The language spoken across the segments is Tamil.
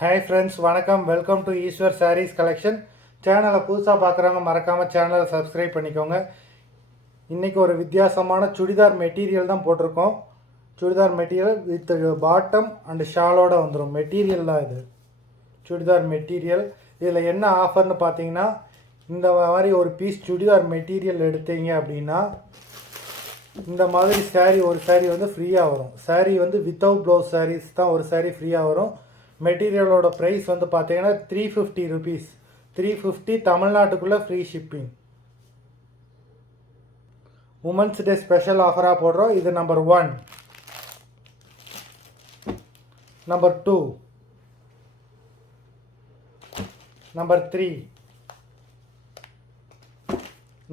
ஹாய் ஃப்ரெண்ட்ஸ், வணக்கம். Welcome to Eswar sarees collection. சேனலை புதுசாக பார்க்குறவங்க மறக்காமல் சேனலை சப்ஸ்கிரைப் பண்ணிக்கோங்க. இன்றைக்கி ஒரு வித்தியாசமான சுடிதார் மெட்டீரியல் தான் போட்டிருக்கோம். Churidar material with bottom and ஷாலோடு வந்துடும். மெட்டீரியல் தான் இது, சுடிதார் மெட்டீரியல். இதில் என்ன ஆஃபர்னு பார்த்தீங்கன்னா, இந்த மாதிரி ஒரு பீஸ் சுடிதார் மெட்டீரியல் எடுத்தீங்க அப்படின்னா இந்த மாதிரி சாரீ ஒரு சாரீ வந்து ஃப்ரீயாக வரும். சாரீ வந்து வித்தவுட் ப்ளவுஸ் சாரீஸ் தான் ஒரு சாரீ ஃப்ரீயாக வரும். மெட்டீரியலோட ப்ரைஸ் வந்து பார்த்தீங்கன்னா 350 ருபீஸ். 350 தமிழ்நாட்டுக்குள்ளே free shipping. Women's day special ஆஃபராக போடுறோம். இது number 1. Number 2, number 3,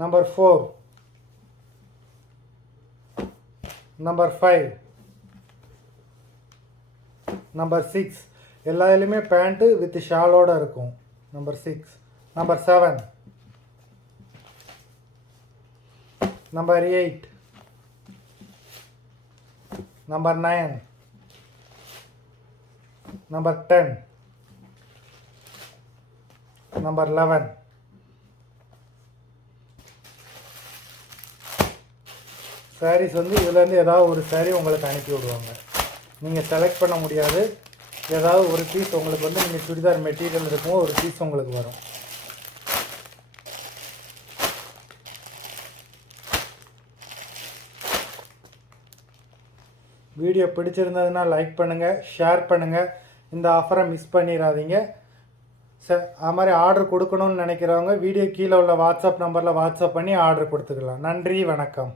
number 4, number 5, number 6. எல்லாத்துலேயுமே பேண்ட்டு வித் ஷாலோடு இருக்கும். Number 6, number 7, number 8, number 9, number 10, number 11. Saris வந்து இதுலேருந்து ஏதாவது ஒரு சாரீ உங்களுக்கு அனுப்பி விடுவாங்க. நீங்கள் செலக்ட் பண்ண முடியாது. ஏதாவது ஒரு பீஸ் உங்களுக்கு வந்து நீங்கள் சுடிதார் மெட்டீரியல் இருக்கும், ஒரு பீஸ் உங்களுக்கு வரும். வீடியோ பிடிச்சிருந்ததுன்னா லைக் பண்ணுங்கள், ஷேர் பண்ணுங்கள். இந்த ஆஃபரை மிஸ் பண்ணிடாதீங்க. அது மாதிரி ஆர்டர் கொடுக்கணும்னு நினைக்கிறவங்க வீடியோ கீழே உள்ள வாட்ஸ்அப் நம்பரில் வாட்ஸ்அப் பண்ணி ஆர்டர் கொடுத்துக்கலாம். நன்றி, வணக்கம்.